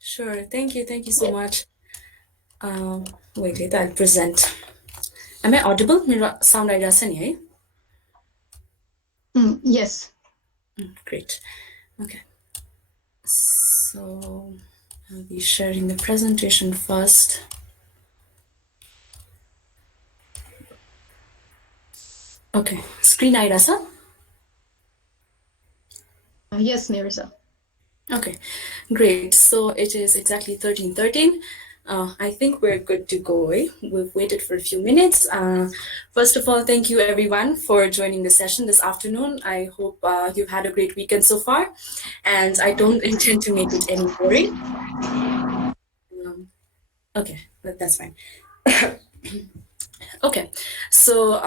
Sure. Thank you. Thank you so much. Wait, I'll present. Am I audible? मेरो sound आइरहेछ नि है? Yes. Great. Okay. So I'll be sharing the presentation first. Okay. Screen आइरहेछ? Yes, Nirisha. Okay, great. So it is exactly 13:13. I think we're good to go. We've waited for a few minutes. First of all, thank you everyone for joining the session this afternoon. I hope you've had a great weekend so far, and I don't intend to make it any boring. Okay, that's fine. Okay, so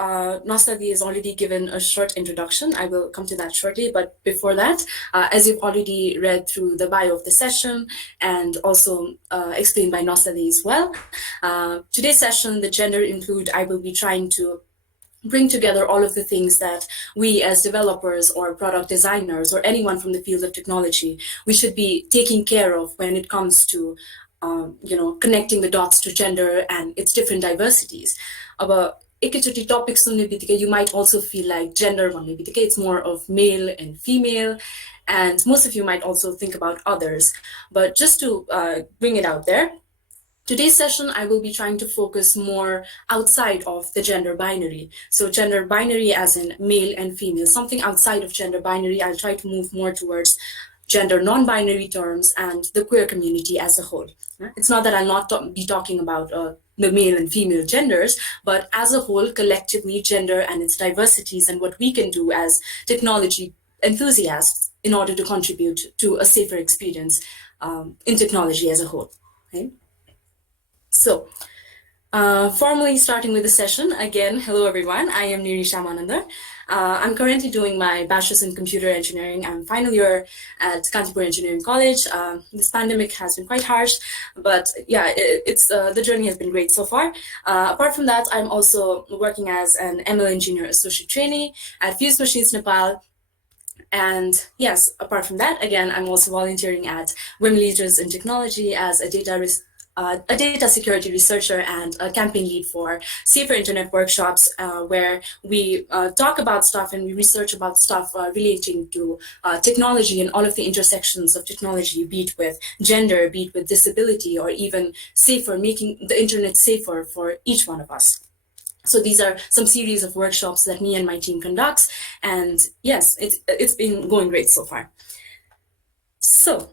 Nasadi has already given a short introduction. I will come to that shortly, but before that, as you've already read through the bio of the session and also explained by Nasadi as well, today's session, the gender include, I will be trying to bring together all of the things that we as developers or product designers or anyone from the field of technology, we should be taking care of when it comes to connecting the dots to gender and its different diversities. About एकैचोटि topic सुन्ने बित्तिकै you might also feel like gender भन्ने बित्तिकै it's more of male and female, and most of you might also think about others. But just to bring it out there, today's session, I will be trying to focus more outside of the gender binary. So gender binary as in male and female, something outside of gender binary. I'll try to move more towards gender non-binary terms and the queer community as a whole. It's not that I'll not be talking about the male and female genders, but as a whole, collectively, gender and its diversities and what we can do as technology enthusiasts in order to contribute to a safer experience in technology as a whole. Okay? So, formally starting with the session, again, hello everyone, I am Nirisha Manandhar. I'm currently doing my bachelor's in computer engineering. I'm final year at Kantipur Engineering College. This pandemic has been quite harsh, but yeah, the journey has been great so far. Apart from that, I'm also working as an ML Engineer Associate Trainee at Fusemachines Nepal. And yes, apart from that, again, I'm also volunteering at Women Leaders in Technology as a data security researcher and a campaign lead for safer internet workshops, where we talk about stuff and we research about stuff relating to technology and all of the intersections of technology, be it with gender, be it with disability, or even safer, making the internet safer for each one of us. So these are some series of workshops that me and my team conducts, and yes, it's been going great so far. So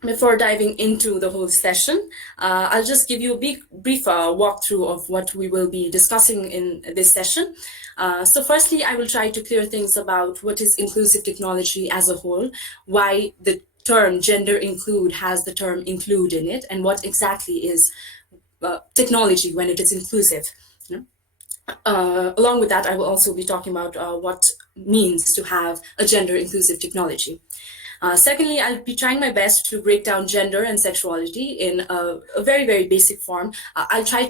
before diving into the whole session, I'll just give you a brief walkthrough of what we will be discussing in this session. So firstly, I will try to clear things about what is inclusive technology as a whole, why the term gender include has the term include in it, and what exactly is technology when it is inclusive. Along with that, I will also be talking about what means to have a gender-inclusive technology. Secondly, I'll be trying my best to break down gender and sexuality in a very, very basic form. I'll try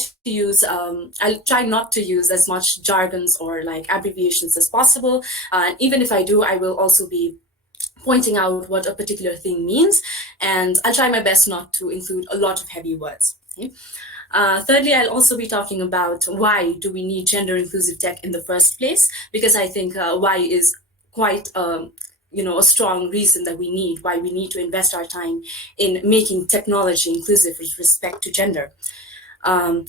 not to use as much jargons or like abbreviations as possible. And even if I do, I will also be pointing out what a particular thing means. And I'll try my best not to include a lot of heavy words. Okay? Thirdly, I'll also be talking about why do we need gender-inclusive tech in the first place, because I think why is quite a strong reason that why we need to invest our time in making technology inclusive with respect to gender.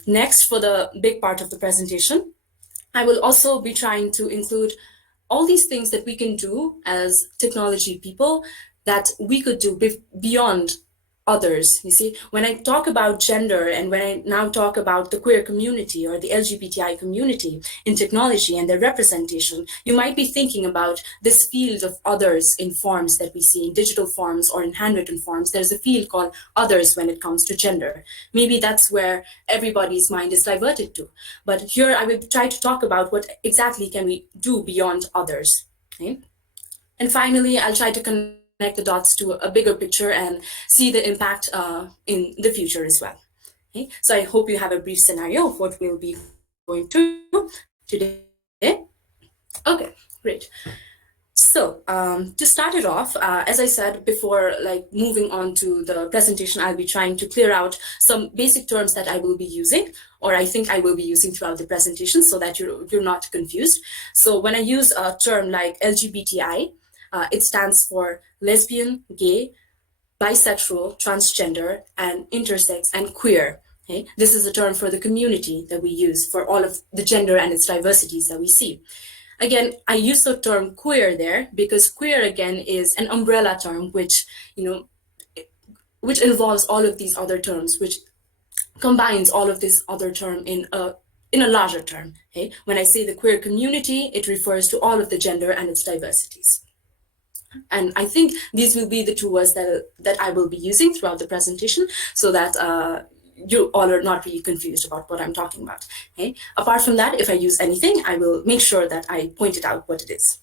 Next, for the big part of the presentation, I will also be trying to include all these things that we can do as technology people that we could do beyond others. You see, when I talk about gender and when I now talk about the queer community or the LGBTI community in technology and their representation, you might be thinking about this field of others in forms that we see in digital forms or in handwritten forms. There's a field called others when it comes to gender. Maybe that's where everybody's mind is diverted to. But here I will try to talk about what exactly can we do beyond others. Okay? And finally, I'll try to connect the dots to a bigger picture and see the impact in the future as well. Okay? So I hope you have a brief scenario of what we'll be going through today. Okay, great. So to start it off, as I said before, like moving on to the presentation, I'll be trying to clear out some basic terms that I will be using, or I think I will be using throughout the presentation, so that you're not confused. So when I use a term like LGBTI, it stands for lesbian, gay, bisexual, transgender, and intersex and queer. Okay? This is a term for the community that we use for all of the gender and its diversities that we see. Again, I use the term queer there because queer again is an umbrella term which, which involves all of these other terms, which combines all of this other term in a larger term. Okay? When I say the queer community, it refers to all of the gender and its diversities. And I think these will be the two words that I will be using throughout the presentation, so that you all are not really confused about what I'm talking about. Okay? Apart from that, if I use anything, I will make sure that I point it out what it is.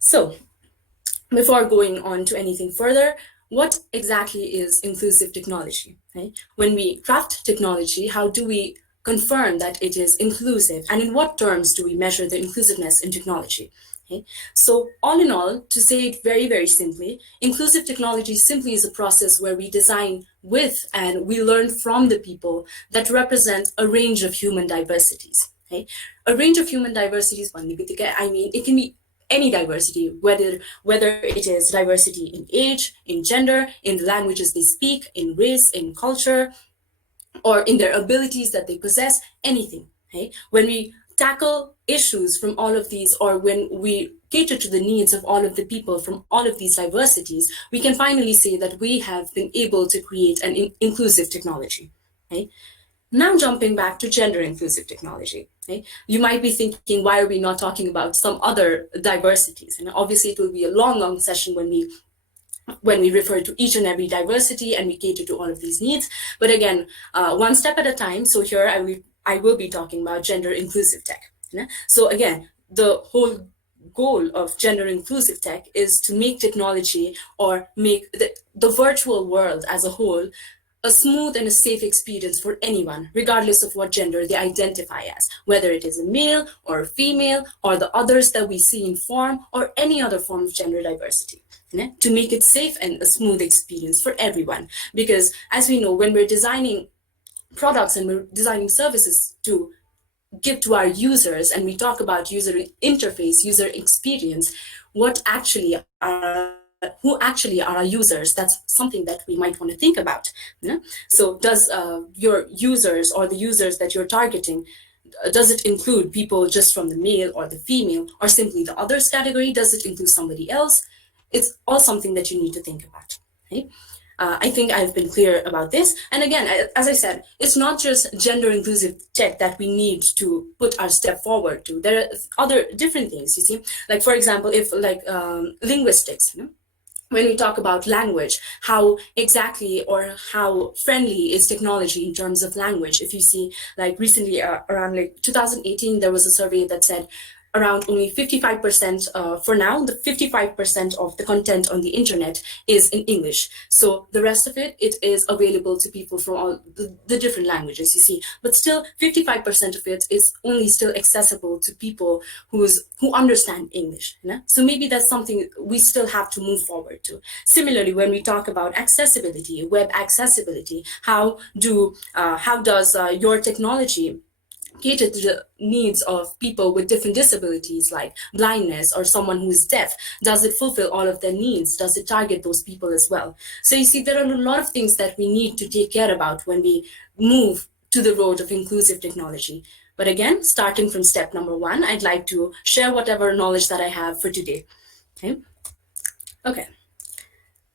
So before going on to anything further, what exactly is inclusive technology? Okay? When we craft technology, how do we confirm that it is inclusive? And in what terms do we measure the inclusiveness in technology? Okay. So all in all, to say it very, very simply, inclusive technology simply is a process where we design with and we learn from the people that represent a range of human diversities. Okay. A range of human diversities, I mean, it can be any diversity, whether it is diversity in age, in gender, in the languages they speak, in race, in culture, or in their abilities that they possess, anything. Okay? When we tackle issues from all of these, or when we cater to the needs of all of the people from all of these diversities, we can finally say that we have been able to create an inclusive technology. Okay? Now jumping back to gender inclusive technology. Okay? You might be thinking, why are we not talking about some other diversities? And obviously it will be a long, long session when we refer to each and every diversity and we cater to all of these needs. But again, one step at a time. So here I will be talking about gender inclusive tech. So again, the whole goal of gender inclusive tech is to make technology, or make the virtual world as a whole, a smooth and a safe experience for anyone, regardless of what gender they identify as, whether it is a male or a female, or the others that we see in form, or any other form of gender diversity. To make it safe and a smooth experience for everyone. Because as we know, when we're designing products and we're designing services to give to our users, and we talk about user interface, user experience, who actually are our users? That's something that we might want to think about. So does your users, or the users that you're targeting, does it include people just from the male or the female, or simply the others category? Does it include somebody else? It's all something that you need to think about. Okay? I think I've been clear about this. And again, as I said, it's not just gender inclusive tech that we need to put our step forward to. There are other different things, you see. Like, for example, if linguistics, when we talk about language, how exactly or how friendly is technology in terms of language? If you see, like recently around like 2018, there was a survey that said around only 55%, for now, the 55% of the content on the internet is in English. So the rest of it is available to people from all the different languages, you see. But still, 55% of it is only still accessible to people who understand English. So maybe that's something we still have to move forward to. Similarly, when we talk about accessibility, web accessibility, how does your technology cater to the needs of people with different disabilities, like blindness or someone who is deaf? Does it fulfill all of their needs? Does it target those people as well? So you see, there are a lot of things that we need to take care about when we move to the road of inclusive technology. But again, starting from step number 1, I'd like to share whatever knowledge that I have for today. Okay.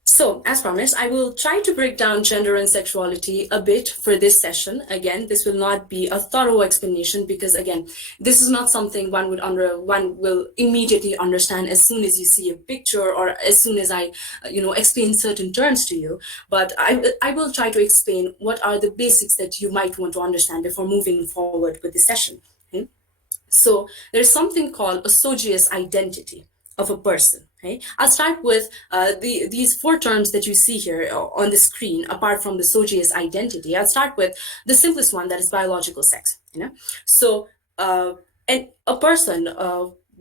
So, as promised, I will try to break down gender and sexuality a bit for this session. Again, this will not be a thorough explanation because, again, this is not something one will immediately understand as soon as you see a picture or as soon as I, explain certain terms to you. But I will try to explain what are the basics that you might want to understand before moving forward with the session. Okay? So, there's something called a sogius identity of a person. Okay? I'll start with these 4 terms that you see here on the screen, apart from the sogius identity. I'll start with the simplest one, that is biological sex. So a person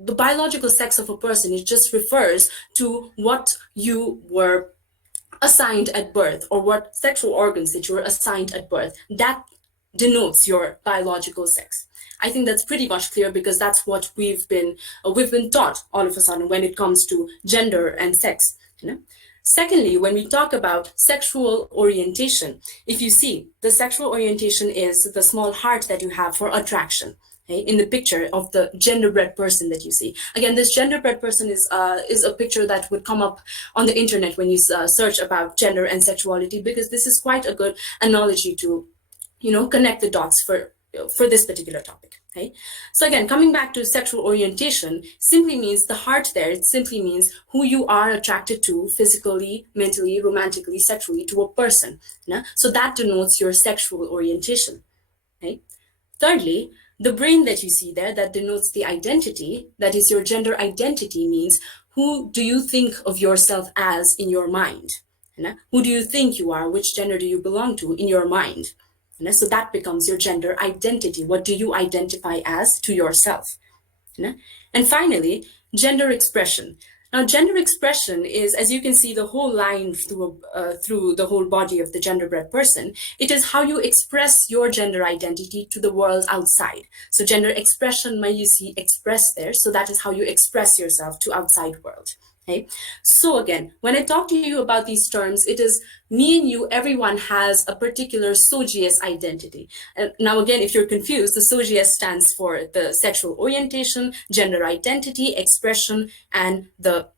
the biological sex of a person, it just refers to what you were assigned at birth, or what sexual organs that you were assigned at birth. That denotes your biological sex. I think that's pretty much clear, because that's what we've been taught all of a sudden when it comes to gender and sex. Secondly, when we talk about sexual orientation, if you see, the sexual orientation is the small heart that you have for attraction. Okay, in the picture of the genderbread person that you see. Again, this genderbread person is a picture that would come up on the internet when you search about gender and sexuality, because this is quite a good analogy to, connect the dots for this particular topic. Okay, so again, coming back to sexual orientation, simply means the heart there. It simply means who you are attracted to physically, mentally, romantically, sexually to a person. So that denotes your sexual orientation. Okay. Thirdly, the brain that you see there, that denotes the identity, that is your gender identity, means who do you think of yourself as in your mind? Who do you think you are? Which gender do you belong to in your mind? So that becomes your gender identity. What do you identify as to yourself? And finally, gender expression. Now, gender expression is, as you can see, the whole line through the whole body of the genderbread person. It is how you express your gender identity to the world outside. So gender expression, you see express there. So that is how you express yourself to outside world. Okay. So again, when I talk to you about these terms, it is me and you, everyone has a particular SOGS identity. Now, again, if you're confused, the SOGS stands for the sexual orientation, gender identity, expression, and the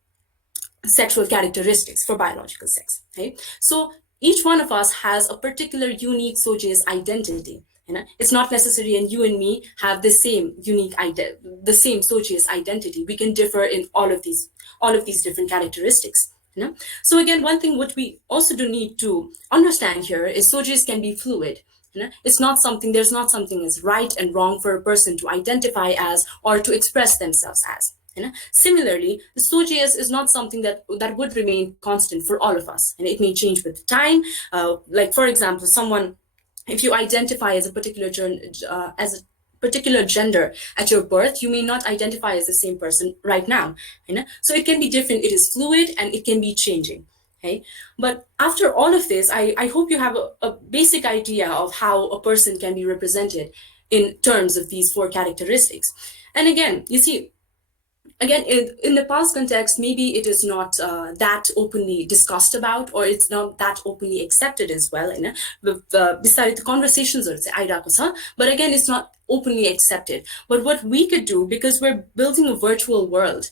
sexual characteristics for biological sex. Okay? So each one of us has a particular unique SOGS identity. It's not necessary, and you and me have the same unique the same SOGS identity. We can differ in all of these different characteristics. So again, one thing what we also do need to understand here is SOGS can be fluid. It's not something, there's not something as right and wrong for a person to identify as or to express themselves as. Similarly, the SOGS is not something that would remain constant for all of us, and it may change with time. Like for example, if you identify as a particular gender at your birth, you may not identify as the same person right now. So it can be different. It is fluid and it can be changing. Okay, but after all of this, I hope you have a basic idea of how a person can be represented in terms of these 4 characteristics. And again, you see, in the past context, maybe it is not that openly discussed about, or it's not that openly accepted as well. Besides the conversations, but again, it's not openly accepted. But what we could do, because we're building a virtual world,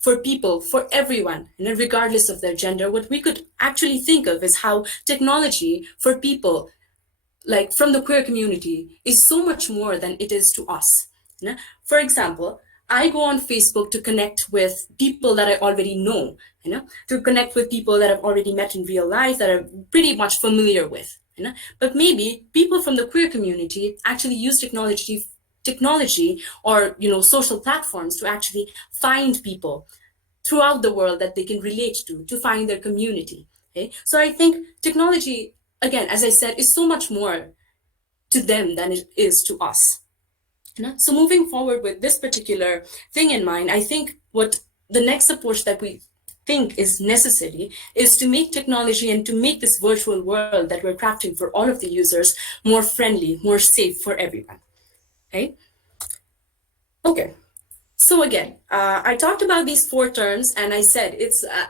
for people, for everyone, regardless of their gender, what we could actually think of is how technology for people like from the queer community is so much more than it is to us. For example, I go on Facebook to connect with people that I already know, to connect with people that I've already met in real life, that I'm pretty much familiar with. But maybe people from the queer community actually use technology or social platforms to actually find people throughout the world that they can relate to find their community. Okay, so I think technology, again, as I said, is so much more to them than it is to us. So moving forward with this particular thing in mind, I think what the next approach that we think is necessary is to make technology and to make this virtual world that we're crafting for all of the users more friendly, more safe for everyone. Okay. So again, I talked about these 4 terms, and I said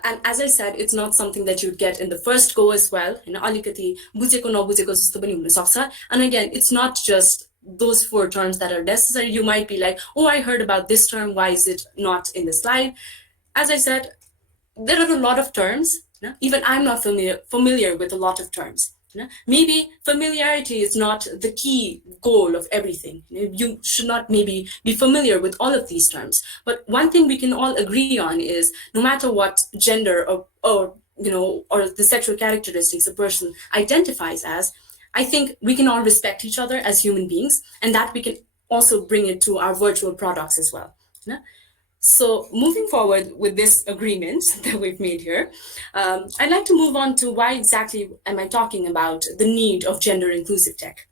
and as I said, it's not something that you'd get in the first go as well. Alikati bujeko nabujeko jasto pani hunन सक्छ. And again, it's not just those 4 terms that are necessary. You might be like, oh, I heard about this term. Why is it not in the slide? As I said, there are a lot of terms. Even I'm not familiar with a lot of terms. Maybe familiarity is not the key goal of everything. You should not maybe be familiar with all of these terms. But one thing we can all agree on is no matter what gender or the sexual characteristics a person identifies as, I think we can all respect each other as human beings, and that we can also bring it to our virtual products as well. So moving forward with this agreement that we've made here, I'd like to move on to why exactly am I talking about the need of gender inclusive tech.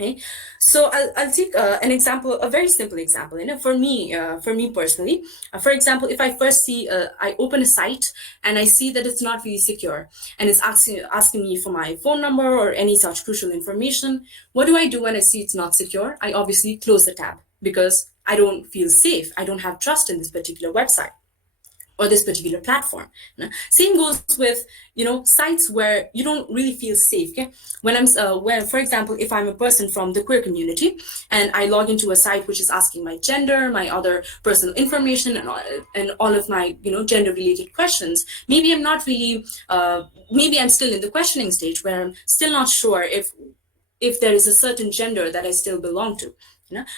Okay, so I'll take an example, a very simple example. For me personally, for example, if I first see, I open a site and I see that it's not really secure, and it's asking me for my phone number or any such crucial information. What do I do when I see it's not secure? I obviously close the tab because I don't feel safe. I don't have trust in this particular website or this particular platform. Same goes with sites where you don't really feel safe. Okay, when for example, if I'm a person from the queer community and I log into a site which is asking my gender, my other personal information, and all of my gender related questions, maybe I'm not really maybe I'm still in the questioning stage where I'm still not sure if there is a certain gender that I still belong to.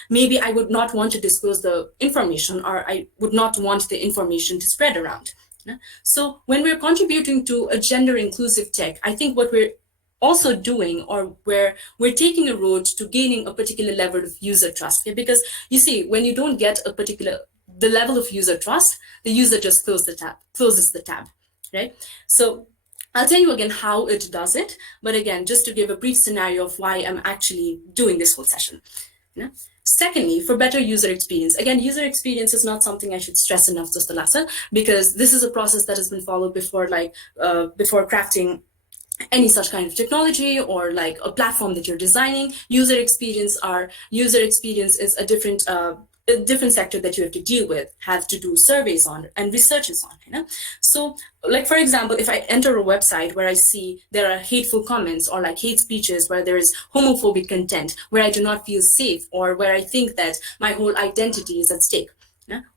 Maybe I would not want to disclose the information, or I would not want the information to spread around. So when we're contributing to a gender inclusive tech, I think what we're also doing, or where we're taking a road to gaining a particular level of user trust. Okay? Because you see, when you don't get the level of user trust, the user just closes the tab, right? So I'll tell you again how it does it, but again, just to give a brief scenario of why I'm actually doing this whole session. Secondly, for better user experience. Again, user experience is not something I should stress enough, just the lesson, because this is a process that has been followed before, before crafting any such kind of technology or like a platform that you're designing. User experience is a different sector that you have to deal with, have to do surveys on and researches on. So like, for example, if I enter a website where I see there are hateful comments or like hate speeches, where there is homophobic content, where I do not feel safe, or where I think that my whole identity is at stake,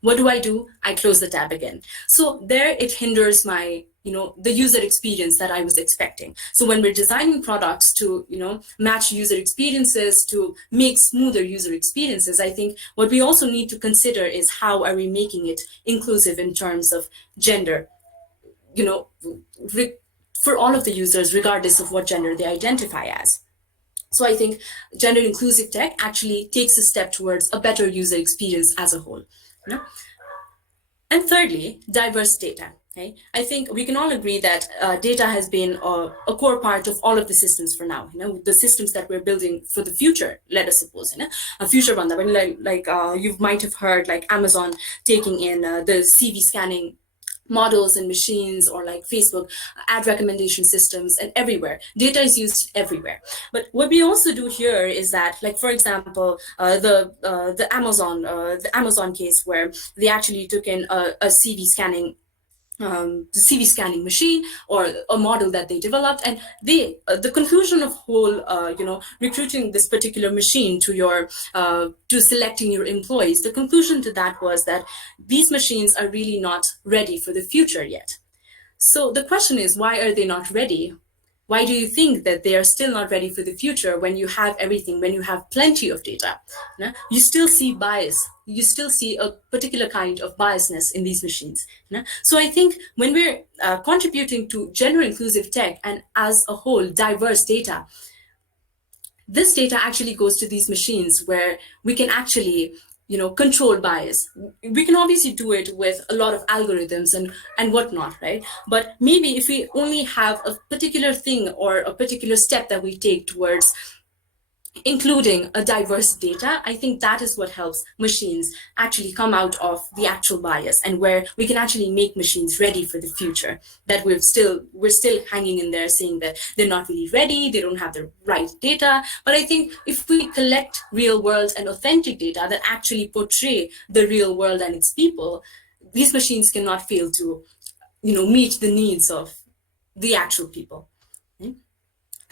what do? I close the tab again. So there it hinders my, the user experience that I was expecting. So when we're designing products to, match user experiences, to make smoother user experiences, I think what we also need to consider is how are we making it inclusive in terms of gender, for all of the users, regardless of what gender they identify as. So I think gender inclusive tech actually takes a step towards a better user experience as a whole. And thirdly, diverse data. Okay? I think we can all agree that data has been a core part of all of the systems for now. The systems that we're building for the future. Let us suppose, a future one that you might have heard, like Amazon taking in the CV scanning models and machines, or like Facebook ad recommendation systems, and everywhere. Data is used everywhere. But what we also do here is that, like, for example, the Amazon case, where they actually took in a CV scanning machine, or a model that they developed, and the conclusion of whole recruiting this particular machine to selecting your employees, the conclusion to that was that these machines are really not ready for the future yet. So the question is, why are they not ready? Why do you think that they are still not ready for the future when you have everything, when you have plenty of data? You still see bias. You still see a particular kind of biasness in these machines. So I think when we're contributing to gender inclusive tech and as a whole diverse data, this data actually goes to these machines where we can actually control bias. We can obviously do it with a lot of algorithms and whatnot, right? But maybe if we only have a particular thing or a particular step that we take towards including a diverse data, I think that is what helps machines actually come out of the actual bias, and where we can actually make machines ready for the future. That we're still hanging in there saying that they're not really ready, they don't have the right data. But I think if we collect real world and authentic data that actually portray the real world and its people, these machines cannot fail to meet the needs of the actual people.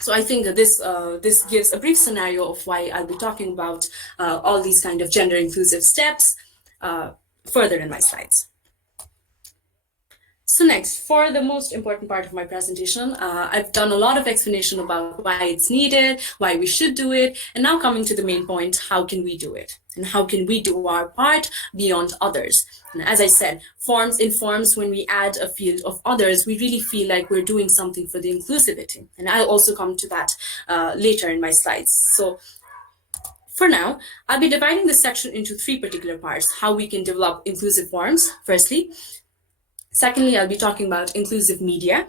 So I think that this gives a brief scenario of why I'll be talking about all these kind of gender inclusive steps further in my slides. So next, for the most important part of my presentation, I've done a lot of explanation about why it's needed, why we should do it, and now coming to the main point, how can we do it? And how can we do our part beyond others? And as I said, in forms, when we add a field of others, we really feel like we're doing something for the inclusivity. And I'll also come to that later in my slides. So for now, I'll be dividing this section into 3 particular parts: how we can develop inclusive forms, firstly. Secondly, I'll be talking about inclusive media.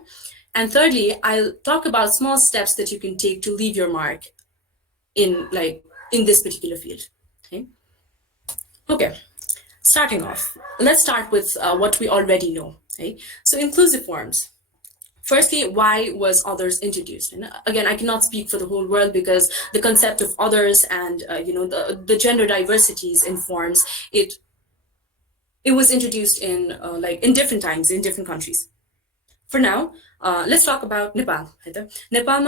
And thirdly, I'll talk about small steps that you can take to leave your mark in this particular field. Okay, starting off, let's start with what we already know. So inclusive forms. Firstly, why was others introduced? And again, I cannot speak for the whole world, because the concept of others and the gender diversities in forms, it was introduced in different times in different countries. For now, let's talk about Nepal. Nepal,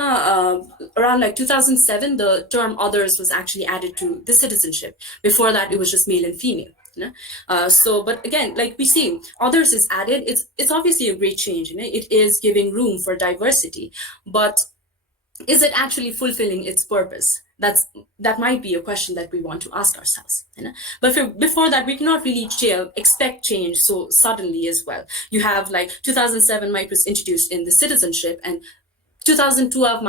around 2007, the term others was actually added to the citizenship. Before that, it was just male and female. But again, like we see, others is added. It's obviously a great change. It is giving room for diversity, but is it actually fulfilling its purpose? That might be a question that we want to ask ourselves. But before that, we cannot really expect change so suddenly as well. You have 2007 might was introduced in the citizenship, and 2012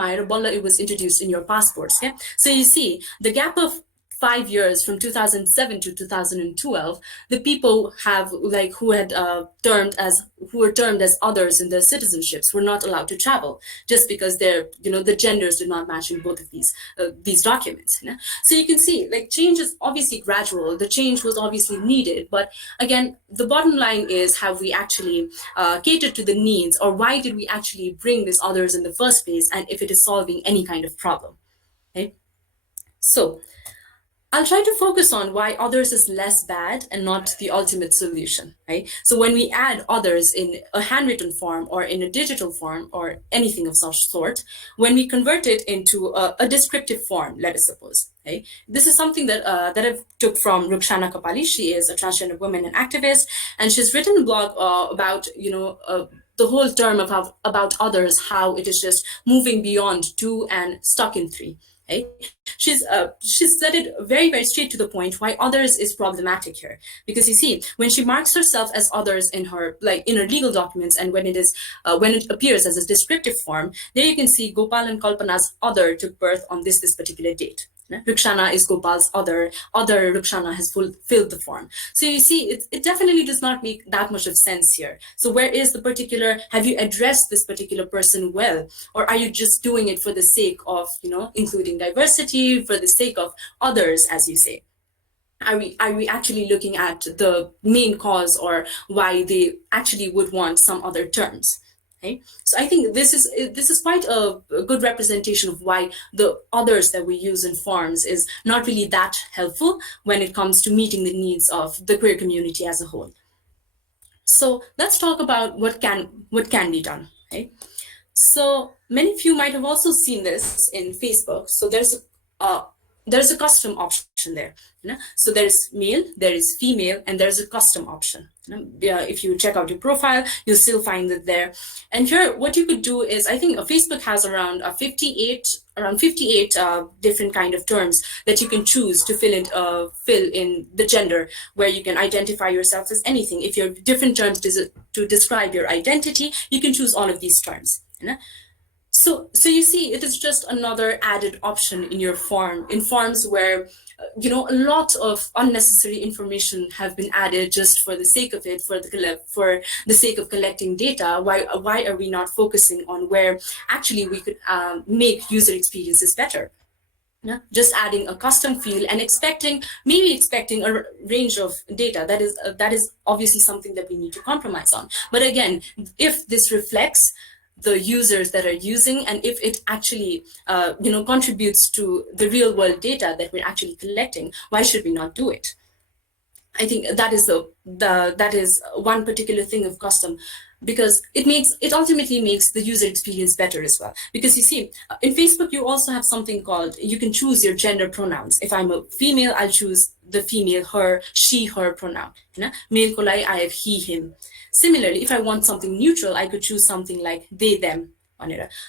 it was introduced in your passports. So you see the gap of 5 years from 2007 to 2012, the people who were termed as others in their citizenships were not allowed to travel, just because the genders did not match in both of these documents. So you can see change is obviously gradual. The change was obviously needed, but again, the bottom line is, have we actually catered to the needs, or why did we actually bring this others in the first place, and if it is solving any kind of problem? So I'll try to focus on why others is less bad and not the ultimate solution. So when we add others in a handwritten form or in a digital form or anything of such sort, when we convert it into a descriptive form, let us suppose. This is something that I took from Rukshana Kapali. She is a transgender woman and activist, and she's written a blog about the whole term of about others, how it is just moving beyond 2 and stuck in 3. She's said it very, very straight to the point why others is problematic here, because you see, when she marks herself as others in her legal documents, and when it appears as a descriptive form, there you can see Gopal and Kalpana's other took birth on this particular date. Rukshana is Gopal's other Rukshana has fulfilled the form. So you see, it definitely does not make that much of sense here. So where is the particular, have you addressed this particular person well, or are you just doing it for the sake of including diversity, for the sake of others, as you say? Are we actually looking at the main cause, or why they actually would want some other terms? So I think this is quite a good representation of why the others that we use in forms is not really that helpful when it comes to meeting the needs of the queer community as a whole. So let's talk about what can be done. So many of you might have also seen this in Facebook. So there's a custom option there. So there's male, there is female, and there's a custom option. If you check out your profile, you'll still find it there. And here, what you could do is, I think Facebook has around 58 different kind of terms that you can choose to fill in the gender, where you can identify yourself as anything. If you have different terms to describe your identity, you can choose all of these terms. So you see, it is just another added option in your form, in forms where a lot of unnecessary information have been added just for the sake of it, for the sake of collecting data. Why are we not focusing on where actually we could make user experiences better? Just adding a custom field and expecting a range of data, that is obviously something that we need to compromise on. But again, if this reflects the users that are using, and if it actually contributes to the real world data that we're actually collecting, why should we not do it? I think that is that is one particular thing of custom, because it ultimately makes the user experience better as well. Because you see, in Facebook, you also have something called, you can choose your gender pronouns. If I'm a female, I'll choose the female, her, she, her pronoun. Male ko lai, I have he, him. Similarly, if I want something neutral, I could choose something like they, them.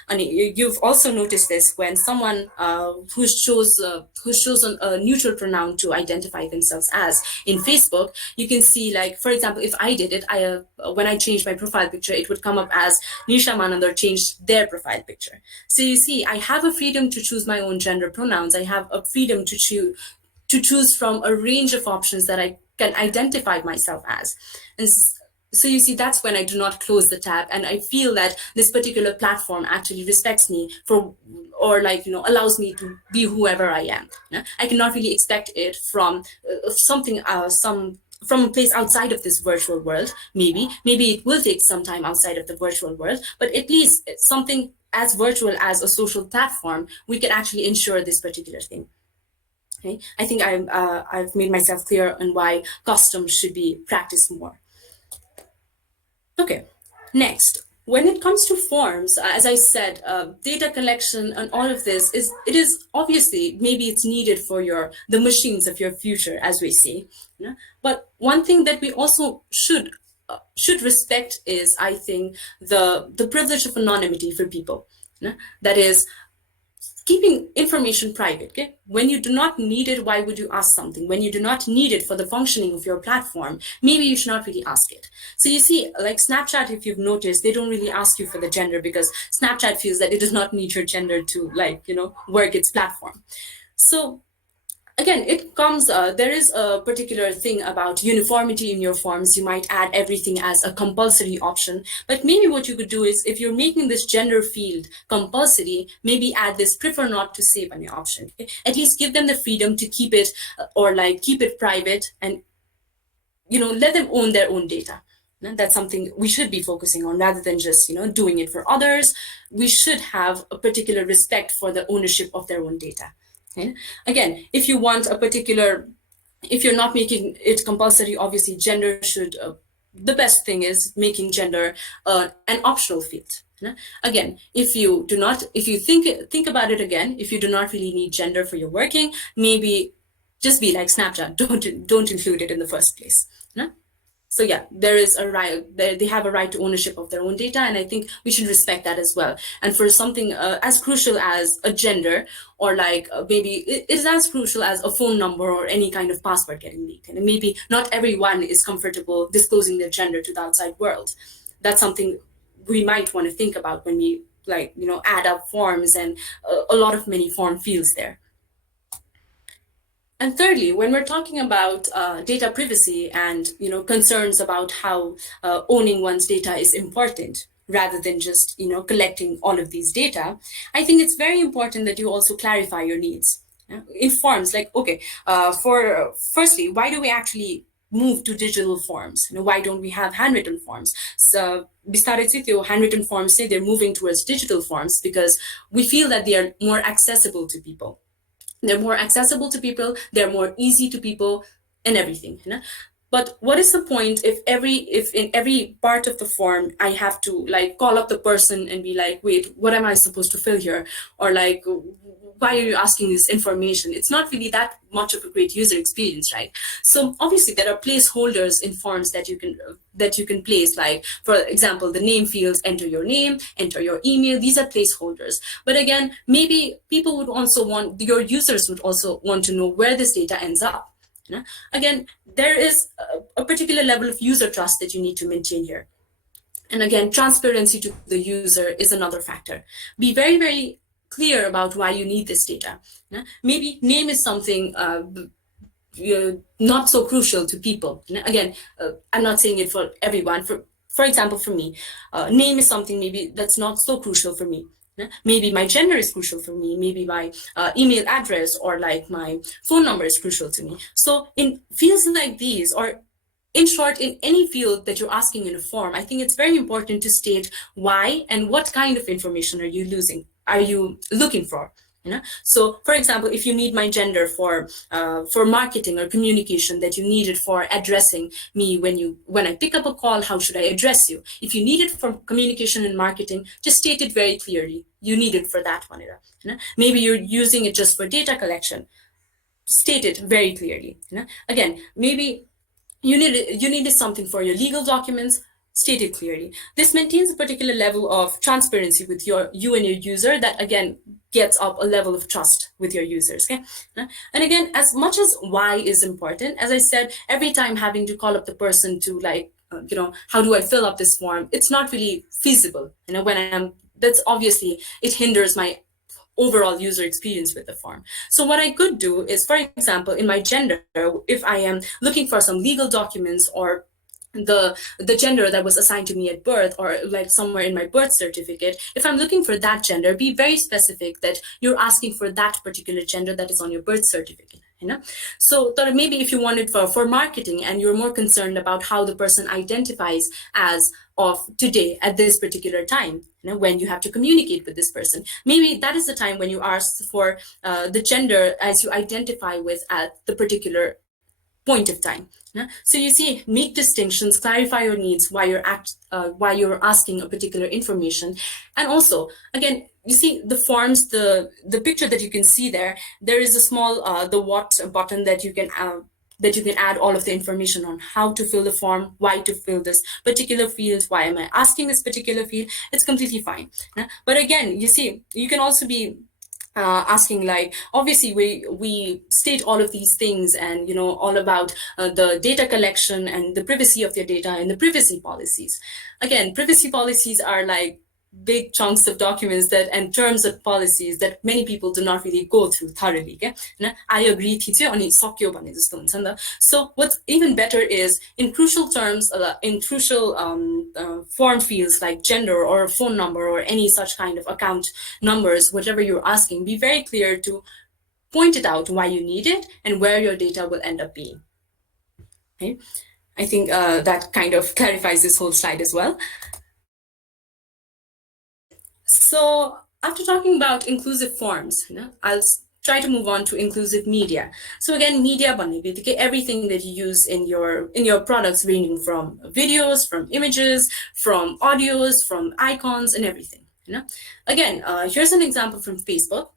And you've also noticed this when someone who's chosen a neutral pronoun to identify themselves as in Facebook, you can see, for example, if I did it, when I changed my profile picture, it would come up as Nirisha Manandhar changed their profile picture. So you see, I have a freedom to choose my own gender pronouns. I have a freedom to choose from a range of options that I can identify myself as. And So you see, that's when I do not close the tab, and I feel that this particular platform actually respects me for, or like, allows me to be whoever I am. I cannot really expect it from something, from a place outside of this virtual world. Maybe it will take some time outside of the virtual world, but at least something as virtual as a social platform, we can actually ensure this particular thing. Okay? I think I've made myself clear on why customs should be practiced more. Okay, next, when it comes to forms, as I said, data collection and all of this is obviously, maybe it's needed for the machines of your future, as we say. But one thing that we also should respect is, I think, the privilege of anonymity for people. That is, keeping information private. Okay, when you do not need it, why would you ask something? When you do not need it for the functioning of your platform, maybe you should not really ask it. So you see, like Snapchat, if you've noticed, they don't really ask you for the gender, because Snapchat feels that it does not need your gender to, like, work its platform. So again, it comes, there is a particular thing about uniformity in your forms. You might add everything as a compulsory option, but maybe what you could do is, if you're making this gender field compulsory, maybe add this prefer not to save any option. Okay? At least give them the freedom to keep it, or like keep it private, and let them own their own data. That's something we should be focusing on, rather than just doing it for others. We should have a particular respect for the ownership of their own data. Okay? Again, if you want a particular, if you're not making it compulsory, obviously gender should, the best thing is making gender an optional field. Again, if you think about it again, if you do not really need gender for your working, maybe just be like Snapchat, don't include it in the first place. So yeah, there is a right, they have a right to ownership of their own data, and I think we should respect that as well. And for something as crucial as a gender, or like maybe it is as crucial as a phone number or any kind of password getting leaked, and maybe not everyone is comfortable disclosing their gender to the outside world. That's something we might want to think about when we add up forms, and a lot of many form fields there. And thirdly, when we're talking about data privacy and concerns about how owning one's data is important, rather than just collecting all of these data, I think it's very important that you also clarify your needs. In forms, like, okay, for firstly, why do we actually move to digital forms? Why don't we have handwritten forms? So besides with your handwritten forms, say they're moving towards digital forms because we feel that they are more accessible to people. They're more accessible to people, they're more easy to people, and everything. But what is the point if in every part of the form I have to like call up the person and be like, wait, what am I supposed to fill here? Or like, why are you asking this information? It's not really that much of a great user experience, right? So obviously there are placeholders in forms that you can place, like for example, the name fields, enter your name, enter your email. These are placeholders. But again, maybe people would also want, your users would also want to know where this data ends up. Again, there is a particular level of user trust that you need to maintain here. And again, transparency to the user is another factor. Be very, very clear about why you need this data. Maybe name is something not so crucial to people. Again, I'm not saying it for everyone. For example, for me, name is something maybe that's not so crucial for me. Maybe my gender is crucial for me. Maybe my email address or like my phone number is crucial to me. So in fields like these, or in short, in any field that you're asking in a form, I think it's very important to state why and what kind of information are you looking for. So for example, if you need my gender for marketing or communication, that you need it for addressing me when I pick up a call, how should I address you? If you need it for communication and marketing, just state it very clearly. You need it for that one. Maybe you're using it just for data collection. State it very clearly. Again, maybe you needed something for your legal documents. State it clearly. This maintains a particular level of transparency with you and your user that again gets up a level of trust with your users. Okay, and again, as much as why is important, as I said, every time having to call up the person to like how do I fill up this form, it's not really feasible. That's obviously, it hinders my overall user experience with the form. So what I could do is, for example, in my gender, if I am looking for some legal documents or the gender that was assigned to me at birth, or like somewhere in my birth certificate, if I'm looking for that gender, be very specific that you're asking for that particular gender that is on your birth certificate, you know. So maybe if you want it for marketing and you're more concerned about how the person identifies as of today at this particular time, you know, when you have to communicate with this person, maybe that is the time when you ask for the gender as you identify with at the particular point of time. Yeah? So you see, make distinctions, clarify your needs why you're asking a particular information, and also again, you see the forms, the picture that you can see there. There is a small the what button that you can add all of the information on how to fill the form, why to fill this particular field, why am I asking this particular field. It's completely fine. Yeah? But again, you see, you can also be asking, like, obviously we state all of these things, and you know, all about the data collection and the privacy of your data and the privacy policies. Again, privacy policies are like big chunks of documents that and terms of policies that many people do not really go through thoroughly. Okay? I agree so what's even better is in crucial terms, in crucial form fields like gender or phone number or any such kind of account numbers, whatever you're asking, be very clear to point it out why you need it and where your data will end up being. Okay? I think that kind of clarifies this whole slide as well. So after talking about inclusive forms, you know, I'll try to move on to inclusive media. So again, media everything that you use in your products, ranging from videos, from images, from audios, from icons, and everything. You know, again, here's an example from Facebook.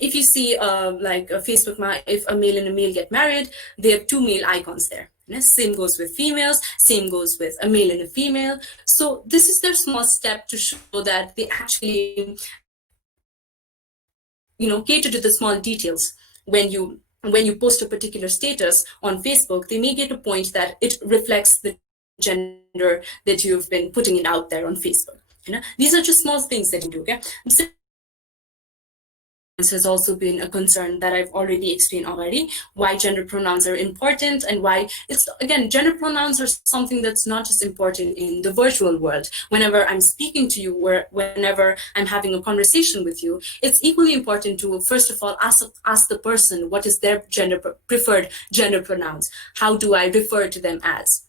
If you see like a Facebook, if a male and a male get married, they have two male icons there. Same goes with females, same goes with a male and a female. So this is their small step to show that they actually, you know, cater to the small details. When you post a particular status on Facebook, they make it a point that it reflects the gender that you've been putting it out there on Facebook. You know, these are just small things that you do. Okay. This has also been a concern that I've already explained already, why gender pronouns are important, and why it's, again, gender pronouns are something that's not just important in the virtual world. Whenever I'm speaking to you, whenever I'm having a conversation with you, it's equally important to, first of all, ask the person what is their preferred gender pronouns. How do I refer to them as?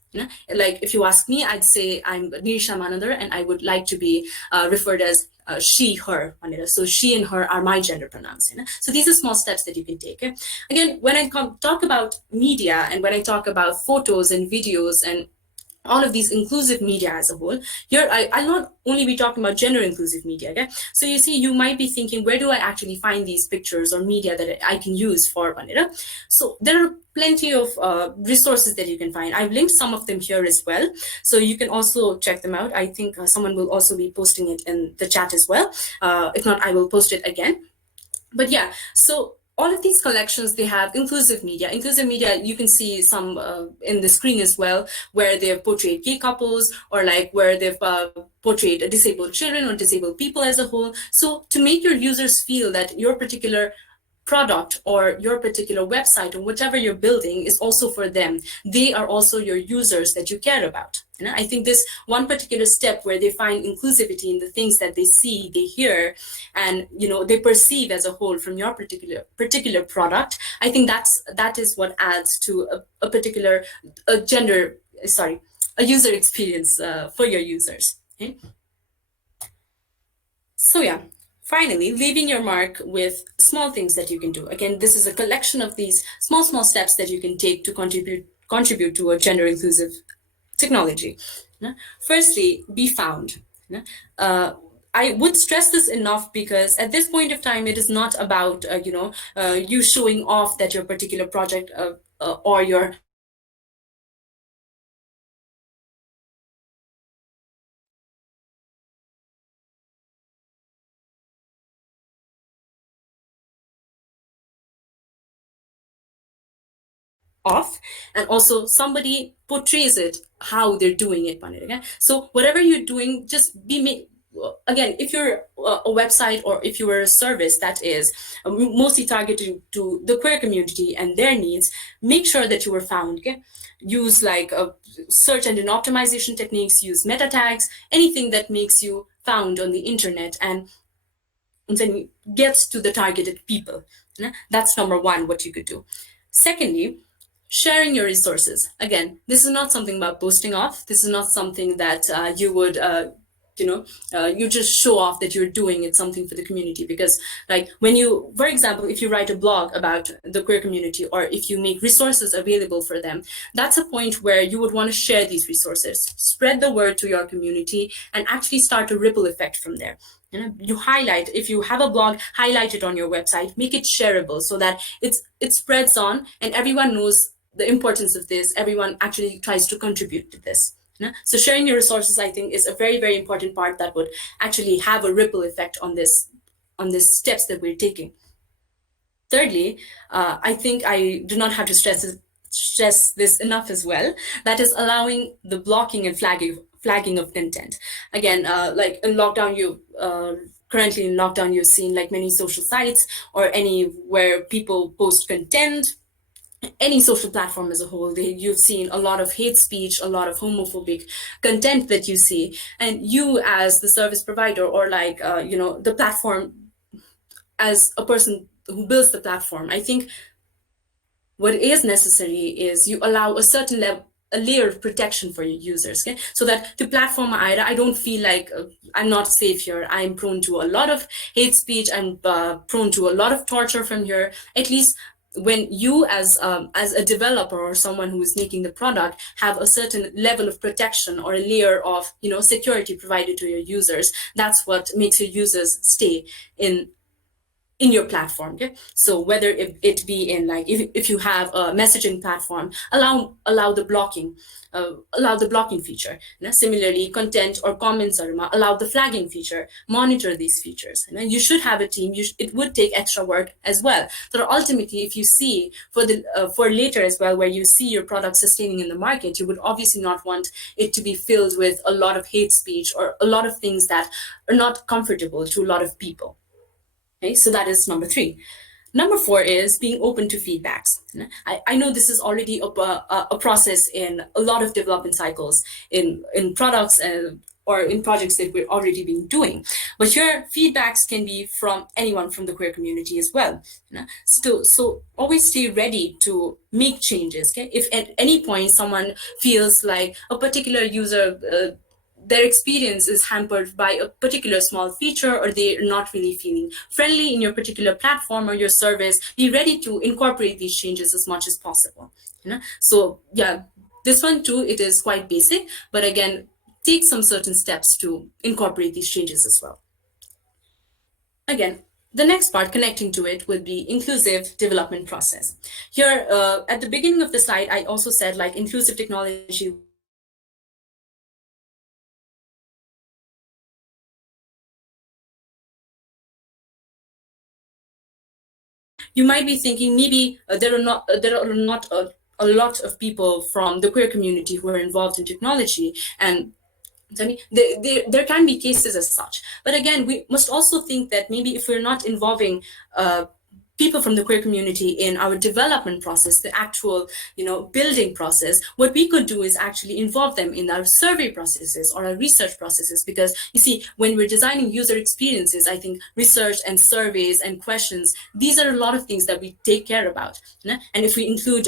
Like if you ask me, I'd say I'm Nirisha Manandhar and I would like to be referred as she, her. So she and her are my gender pronouns. So these are small steps that you can take. Again, when I talk about media and when I talk about photos and videos and all of these inclusive media as a whole, here I'll not only be talking about gender inclusive media. Okay, so you see, you might be thinking, where do I actually find these pictures or media that I can use for Vanira? So there are plenty of resources that you can find. I've linked some of them here as well, so you can also check them out. I think someone will also be posting it in the chat as well. If not, I will post it again. But yeah, so all of these collections, they have inclusive media. Inclusive media, you can see some in the screen as well, where they've portrayed gay couples, or like where they've portrayed disabled children or disabled people as a whole. So to make your users feel that your particular product or your particular website or whatever you're building is also for them. They are also your users that you care about. And I think this one particular step where they find inclusivity in the things that they see, they hear, and they perceive as a whole from your particular product, I think that is what adds to a particular a user experience for your users. Okay? So yeah. Finally, leaving your mark with small things that you can do. Again, this is a collection of these small steps that you can take to contribute to a gender inclusive technology. Firstly, be found. I would stress this enough because at this point of time, it is not about you showing off that your particular project or your off, and also somebody portrays it how they're doing it. Okay? So whatever you're doing, just again, if you're a website or if you are a service that is mostly targeted to the queer community and their needs, make sure that you are found. Okay? Use like search engine optimization techniques, use meta tags, anything that makes you found on the internet and then gets to the targeted people. That's number one, what you could do. Secondly, sharing your resources. Again, this is not something about boasting off. This is not something that you would you just show off that you're doing it something for the community. Because like when you, for example, if you write a blog about the queer community or if you make resources available for them, that's a point where you would want to share these resources, spread the word to your community, and actually start a ripple effect from there. You highlight, if you have a blog, highlight it on your website, make it shareable so that it spreads on and everyone knows the importance of this. Everyone actually tries to contribute to this. So sharing your resources, I think, is a very, very important part that would actually have a ripple effect on this steps that we're taking. Thirdly, I think I do not have to stress this enough as well. That is allowing the blocking and flagging of content. Again, like in lockdown, currently in lockdown, you've seen like many social sites or any where people post content, any social platform as a whole, you've seen a lot of hate speech, a lot of homophobic content that you see, and you as the service provider or like the platform, as a person who builds the platform, I think what is necessary is you allow a certain a layer of protection for your users, okay? So that the platform I don't feel like I'm not safe here. I'm prone to a lot of hate speech. I'm prone to a lot of torture from here. At least when you as a developer or someone who is making the product have a certain level of protection or a layer of security provided to your users, that's what makes your users stay in your platform. Okay? So whether it be in like if you have a messaging platform, allow the blocking feature. Similarly, content or comments or allow the flagging feature. Monitor these features. You should have a team. It would take extra work as well. So ultimately, if you see for later as well, where you see your product sustaining in the market, you would obviously not want it to be filled with a lot of hate speech or a lot of things that are not comfortable to a lot of people. Okay, so that is number 3. Number 4 is being open to feedbacks. I know this is already a process in a lot of development cycles in products or in projects that we're already been doing. But your feedbacks can be from anyone from the queer community as well. So always stay ready to make changes. Okay? If at any point someone feels like a particular user their experience is hampered by a particular small feature or they're not really feeling friendly in your particular platform or your service, be ready to incorporate these changes as much as possible. So yeah, this one too, it is quite basic, but again, take some certain steps to incorporate these changes as well. Again, the next part connecting to it would be inclusive development process. Here, at the beginning of the slide, I also said like inclusive technology you might be thinking maybe there are not a lot of people from the queer community who are involved in technology, and there can be cases as such. But again, we must also think that maybe if we're not involving people from the queer community in our development process, the actual building process, what we could do is actually involve them in our survey processes or our research processes. Because you see, when we're designing user experiences, I think research and surveys and questions, these are a lot of things that we take care about. And if we include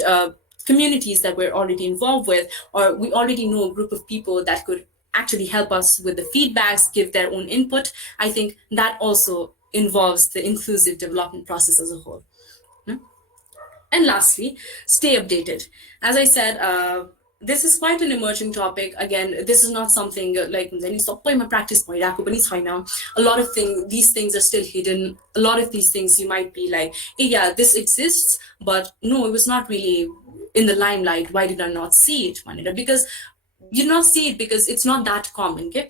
communities that we're already involved with, or we already know a group of people that could actually help us with the feedbacks, give their own input, I think that also involves the inclusive development process as a whole. And lastly, stay updated. As I said, this is quite an emerging topic. Again, this is not something like practice. A lot of these things are still hidden. A lot of these things you might be like, hey, yeah, this exists, but no, it was not really in the limelight. Why did I not see it? Because you not see it because it's not that common. Okay?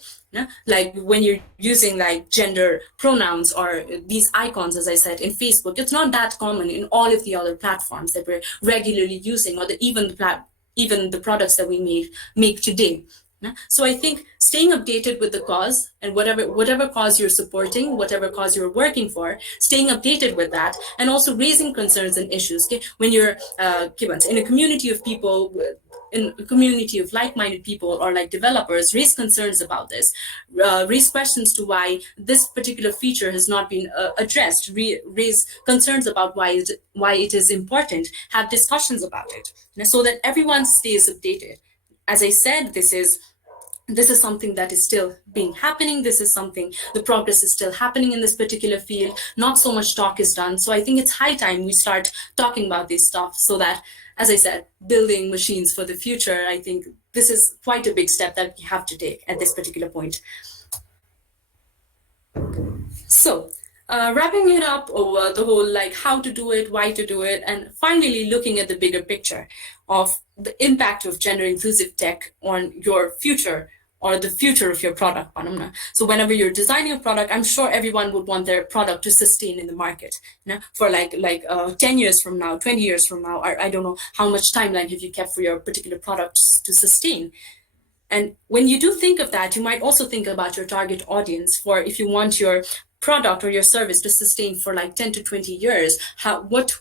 Like when you're using like gender pronouns or these icons, as I said, in Facebook, it's not that common in all of the other platforms that we're regularly using, or even the products that we make today. So I think staying updated with the cause and whatever cause you're supporting, whatever cause you're working for, staying updated with that, and also raising concerns and issues. Okay? When you're in a community of people, in a community of like-minded people or like developers, raise concerns about this, raise questions to why this particular feature has not been addressed, raise concerns about why it is important, have discussions about it, so that everyone stays updated. As I said, this is something that is still being happening. This is something, the progress is still happening in this particular field. Not so much talk is done. So I think it's high time we start talking about this stuff, so that, as I said, building machines for the future, I think this is quite a big step that we have to take at this particular point. So wrapping it up over the whole, like, how to do it, why to do it, and finally looking at the bigger picture of the impact of gender inclusive tech on your future, or the future of your product. So whenever you're designing a product, I'm sure everyone would want their product to sustain in the market, for like 10 years from now, 20 years from now, or I don't know how much timeline have you kept for your particular products to sustain. And when you do think of that, you might also think about your target audience. For if you want your product or your service to sustain for like 10 to 20 years,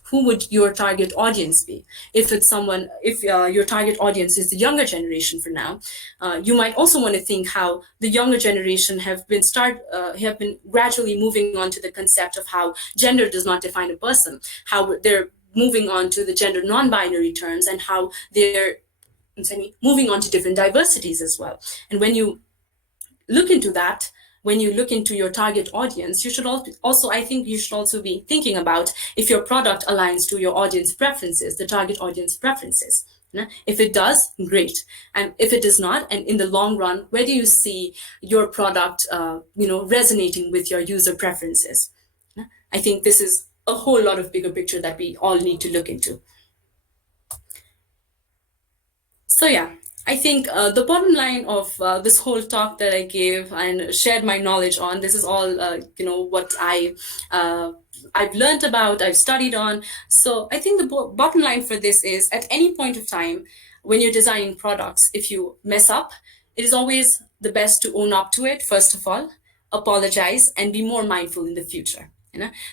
who would your target audience be? If it's someone, if your target audience is the younger generation for now, you might also want to think how the younger generation have been gradually moving on to the concept of how gender does not define a person, how they're moving on to the gender non-binary terms, and how they're moving on to different diversities as well. And when you look into that, when you look into your target audience, you should also, I think you should also be thinking about if your product aligns to your audience preferences, the target audience preferences. If it does, great. And if it does not, and in the long run, where do you see your product resonating with your user preferences? I think this is a whole lot of bigger picture that we all need to look into. So yeah, I think the bottom line of this whole talk that I gave and shared my knowledge on, this is all what I've learned about, I've studied on. So I think the bottom line for this is, at any point of time when you're designing products, if you mess up, it is always the best to own up to it, first of all, apologize, and be more mindful in the future.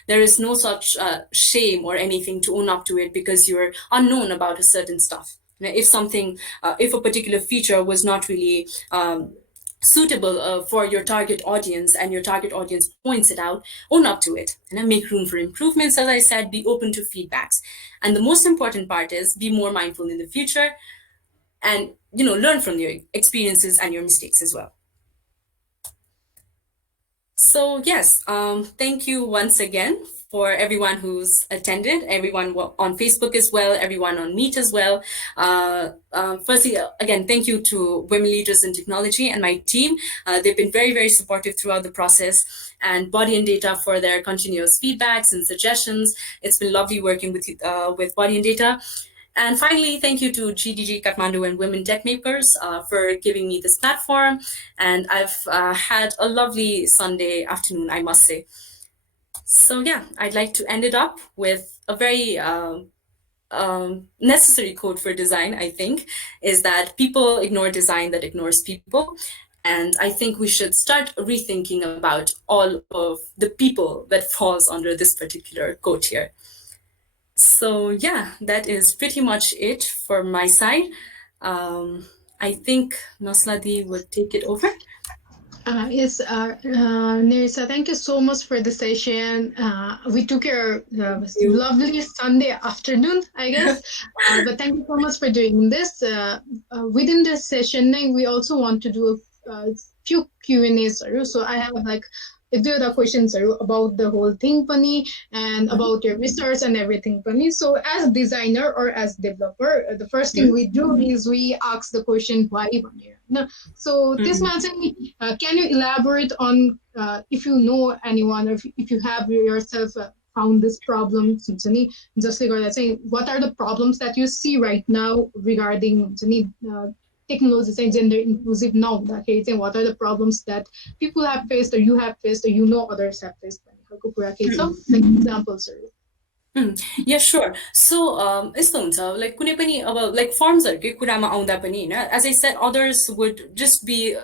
There is no such shame or anything to own up to it because you're unknown about a certain stuff. If a particular feature was not really suitable for your target audience, and your target audience points it out, own up to it, and make room for improvements. As I said, be open to feedbacks. And the most important part is be more mindful in the future, and learn from your experiences and your mistakes as well. So yes, thank you once again for everyone who's attended, everyone on Facebook as well, everyone on Meet as well. Firstly, again, thank you to Women Leaders in Technology and my team. They've been very, very supportive throughout the process, and Body and Data for their continuous feedbacks and suggestions. It's been lovely working with Body and Data. And finally, thank you to GDG Kathmandu and Women Tech Makers for giving me this platform. And I've had a lovely Sunday afternoon, I must say. So yeah, I'd like to end it up with a very necessary quote for design, I think, is that people ignore design that ignores people. And I think we should start rethinking about all of the people that falls under this particular quote here. So yeah, that is pretty much it for my side. I think Nasladi would take it over. Yes, Nirisha, thank you so much for the session. We took your lovely Sunday afternoon, I guess, but thank you so much for doing this. Within this session, we also want to do a few Q&As. So I have like if there are questions about the whole thing pani, and about your research and everything pani. So as designer or as developer, the first thing we do is we ask the question why pani. So this can you elaborate on if you know anyone, or if you have yourself found this problem, just like saying what are the problems that you see right now regarding technology and gender inclusive now, okay, saying what are the problems that people have faced, or you have faced, or others have faced. So like examples. Yeah, sure. So यस्तो हुन्छ, like कुनै पनि अब like forms हरुकै कुरामा आउँदा पनि हैन, as I said, others would just be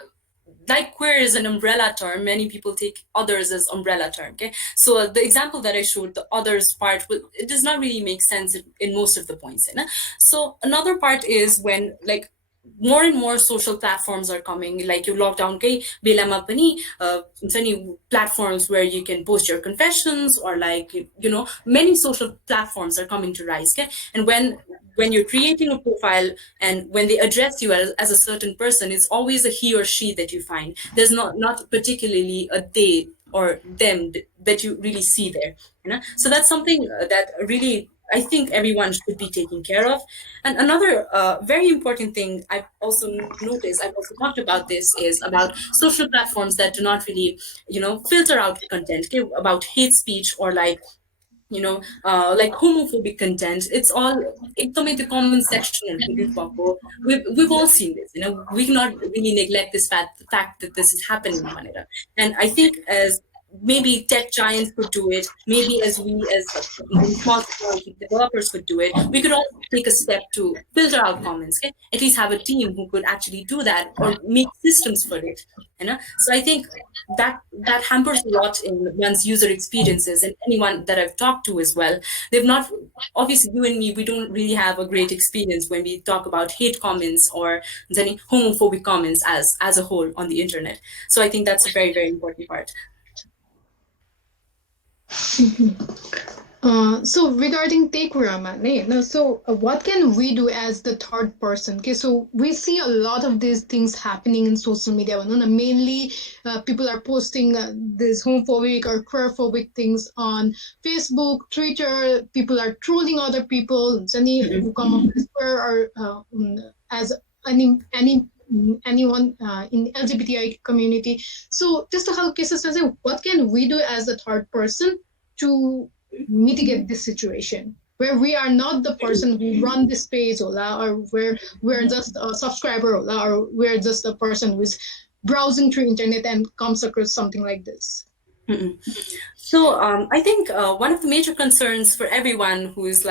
like queer is an umbrella term, many people take others as umbrella term. Okay, so the example that I showed, the others part, it does not really make sense in most of the points. So another part is when like more and more social platforms are coming, like you lockdown kai belama pani platforms where you can post your confessions, or like many social platforms are coming to rise. Okay, and when you're creating a profile and when they address you as a certain person, it's always a he or she that you find. There's not particularly a they or them that you really see there. So that's something that really I think everyone should be taking care of. And another very important thing I've also noticed, I've also talked about this, is about social platforms that do not really, filter out content, okay, about hate speech or like homophobic content. It's all एकदमै त्यो comment section we've all seen this. We cannot really neglect this fact that this is happening भनेर. And I think as maybe tech giants could do it, maybe as we as small technology developers could do it, we could also take a step to filter out comments. Okay? At least have a team who could actually do that or make systems for it. So I think that hampers a lot in one's user experiences, and anyone that I've talked to as well, they've not, obviously you and me, we don't really have a great experience when we talk about hate comments or any homophobic comments as a whole on the internet. So I think that's a very, very important part. So regarding Tekurama, so what can we do as the third person? Okay, so we see a lot of these things happening in social media. Mainly, people are posting these homophobic or queerphobic things on Facebook, Twitter. People are trolling other people. Who come up as queer or as anyone in LGBTI community. So just to help cases, what can we do as a third person to mitigate this situation where we are not the person who run this page or where we're just a subscriber or we're just a person who's browsing through internet and comes across something like this? So I think one of the major concerns for everyone who's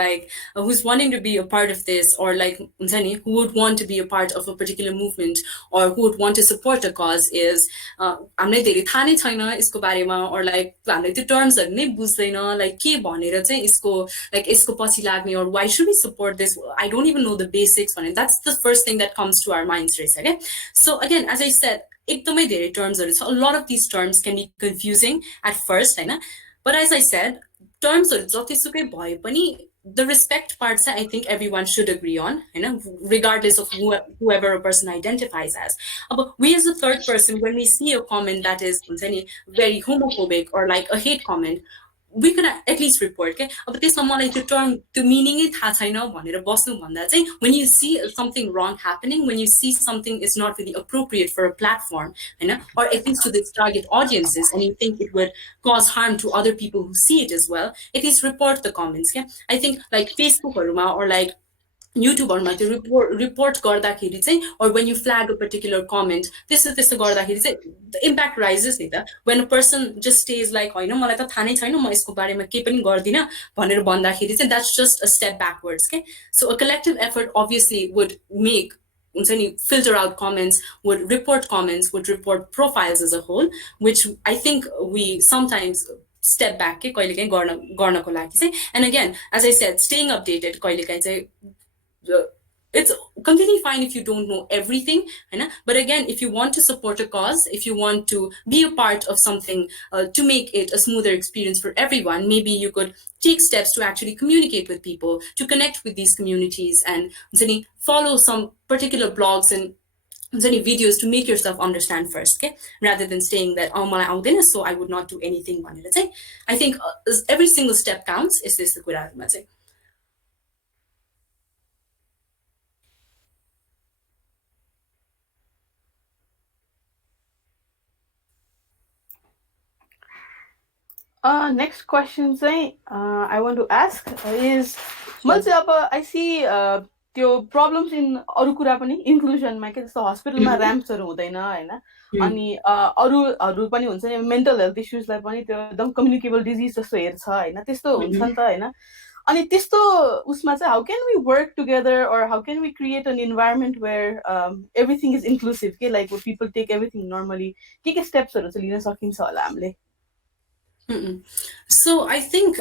who's wanting to be a part of this, or like who would want to be a part of a particular movement or who would want to support a cause, is हामीलाई धेरै थाहा नै छैन यसको बारेमा, or like हामीलाई त्यो टर्म्सहरु नै बुझ्दैन, like के भनेर चाहिँ यसको पछि लाग्ने, or why should we support this, I don't even know the basics. That's the first thing that comes to our minds, okay? So again, as I said, एकदमै धेरै टर्म्सहरु छ. A lot of these terms can be confusing at first, but as I said, termsहरु जतिसुकै भए पनि the respect part I think everyone should agree on, regardless of whoever a person identifies as. But we as a third person, when we see a comment that is very homophobic or like a hate comment, we can at least report. Okay? But this like the term, the meaning it has when you see something wrong happening, when you see something is not really appropriate for a platform, or at least to its target audiences, and you think it would cause harm to other people who see it as well, at least report the comments. Okay? I think like Facebook or like YouTube report गर्दाखेरि चाहिँ, or when you flag a particular comment, त्यस्तो गर्दाखेरि चाहिँ the impact rises नि त. When a person just stays like हैन मलाई त थाहा नै छैन, म यसको बारेमा केही पनि गर्दिन भनेर भन्दाखेरि चाहिँ, that's just a step backwards. Okay? So a collective effort obviously would make filter out comments, would report comments, would report profiles as a whole, which I think we sometimes step back गर्नको लागि चाहिँ. And again, as I said, staying updated कहिलेकाहीँ चाहिँ it's completely fine if you don't know everything, but again, if you want to support a cause, if you want to be a part of something to make it a smoother experience for everyone, maybe you could take steps to actually communicate with people, to connect with these communities, and follow some particular blogs and videos to make yourself understand first, okay? Rather than saying that मलाई आउँदैन, so I would not do anything भनेर चाहिँ. I think every single step counts. Is this the कुराहरुमा चाहिँ? Next question I want to ask is, I see त्यो problems in अरु कुरा पनि inclusion मा के जस्तो हस्पिटलमा र्याम्प्सहरु हुँदैन हैन, अनि अरु पनि हुन्छ नि मेन्टल हेल्थ इश्यूजलाई पनि त्यो एकदम कम्युनिकेबल डिजीज जस्तो हेर्छ हैन, त्यस्तो हुन्छ नि त हैन. अनि त्यस्तो उसमा चाहिँ how can we work together or how can we create an environment where everything is inclusive के like where people take everything normally के स्टेप्सहरु चाहिँ लिन सकिन्छ होला हामीले So I think